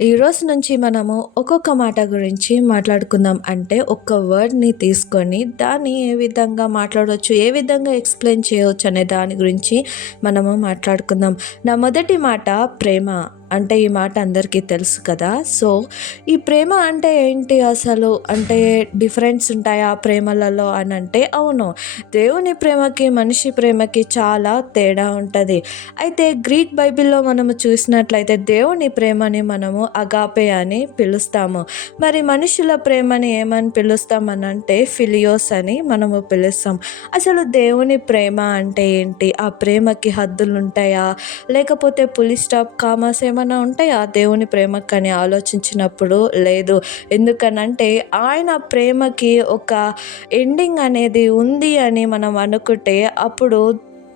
ఈరోజు నుంచి మనము ఒక్కొక్క మాట గురించి మాట్లాడుకుందాం అంటే ఒక్క వర్డ్ని తీసుకొని దాన్ని ఏ విధంగా మాట్లాడవచ్చు ఏ విధంగా ఎక్స్ప్లెయిన్ చేయవచ్చు అనే దాని గురించి మనము మాట్లాడుకుందాం. నా మొదటి మాట ప్రేమ. అంటే ఈ మాట అందరికీ తెలుసు కదా. సో ఈ ప్రేమ అంటే ఏంటి అసలు? అంటే డిఫరెన్స్ ఉంటాయా ప్రేమలలో అని అంటే అవును. దేవుని ప్రేమకి మనిషి ప్రేమకి చాలా తేడా ఉంటుంది. అయితే గ్రీక్ బైబిల్లో మనము చూసినట్లయితే దేవుని ప్రేమని మనము అగాపే అని పిలుస్తాము. మరి మనుషుల ప్రేమని ఏమని పిలుస్తామని అంటే ఫిలియోస్ అని మనము పిలుస్తాం. అసలు దేవుని ప్రేమ అంటే ఏంటి? ఆ ప్రేమకి హద్దులు ఉంటాయా లేకపోతే పులి స్టాప్ కామర్స్ ఏమైనా ఉంటాయా దేవుని ప్రేమకు అని ఆలోచించినప్పుడు లేదు. ఎందుకనంటే ఆయన ప్రేమకి ఒక ఎండింగ్ అనేది ఉంది అని మనం అనుకుంటే అప్పుడు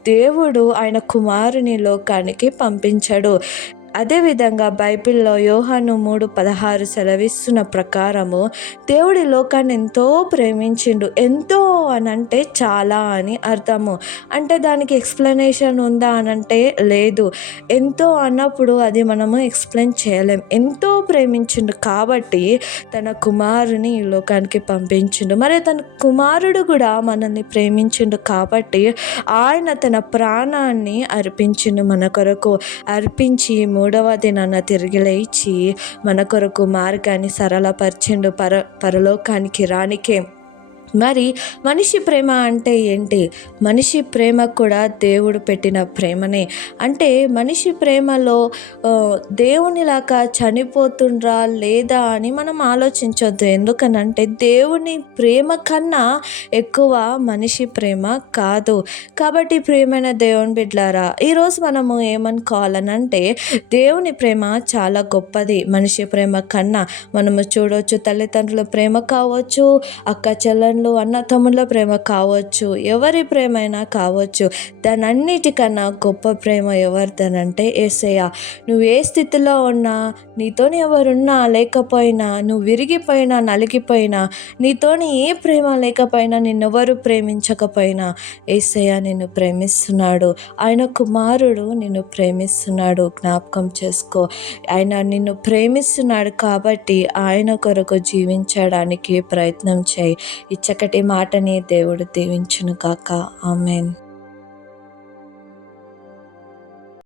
దేవుడు ఆయన కుమారుని లోకానికి పంపించాడు. అదేవిధంగా బైబిల్లో యోహాను మూడు పదహారు సెలవిస్తున్న ప్రకారము దేవుడి లోకాన్ని ఎంతో ప్రేమించిండు. ఎంతో అనంటే చాలా అని అర్థము. అంటే దానికి ఎక్స్ప్లెనేషన్ ఉందా అని అంటే లేదు. ఎంతో అన్నప్పుడు అది మనము ఎక్స్ప్లెయిన్ చేయలేం. ఎంతో ప్రేమించిండు కాబట్టి తన కుమారుని ఈ లోకానికి పంపించిండు. మరి తన కుమారుడు కూడా మనల్ని ప్రేమించిండు కాబట్టి ఆయన తన ప్రాణాన్ని అర్పించిండు మన కొరకు. అర్పించి మూడవ దినాన తిరిగి లేచి మన కొరకు మార్గాన్ని సరళపరిచిండు పర పరలోకానికి రానికే. మరి మనిషి ప్రేమ అంటే ఏంటి? మనిషి ప్రేమ కూడా దేవుడు పెట్టిన ప్రేమనే. అంటే మనిషి ప్రేమలో దేవునిలాగా చనిపోతుండ్రా లేదా అని మనం ఆలోచించొద్దు. ఎందుకనంటే దేవుని ప్రేమ కన్నా ఎక్కువ మనిషి ప్రేమ కాదు. కాబట్టి ప్రేమైన దేవుని బిడ్లారా ఈరోజు మనము ఏమనుకోవాలనంటే దేవుని ప్రేమ చాలా గొప్పది. మనిషి ప్రేమ కన్నా మనము చూడవచ్చు తల్లిదండ్రుల ప్రేమ కావచ్చు అక్క చెల్లెలు తమ్ముళ్ళు అన్న తమ్ముళ్ళ ప్రేమ కావచ్చు ఎవరి ప్రేమైనా కావచ్చు దాని అన్నిటికన్నా గొప్ప ప్రేమ ఎవరిదనంటే ఏసయ్య. నువ్వు ఏ స్థితిలో ఉన్నా నీతోని ఎవరున్నా లేకపోయినా నువ్వు విరిగిపోయినా నలిగిపోయినా నీతోని ఏ ప్రేమ లేకపోయినా నిన్నెవరు ప్రేమించకపోయినా ఏసయ్య నిన్ను ప్రేమిస్తున్నాడు. ఆయన కుమారుడు నిన్ను ప్రేమిస్తున్నాడు. జ్ఞాపకం చేసుకో. ఆయన నిన్ను ప్రేమిస్తున్నాడు కాబట్టి ఆయన కొరకు జీవించడానికి ప్రయత్నం చేయి. ఈ చక్కటి మాటని దేవుడు దీవించును కాక. ఆమెన్.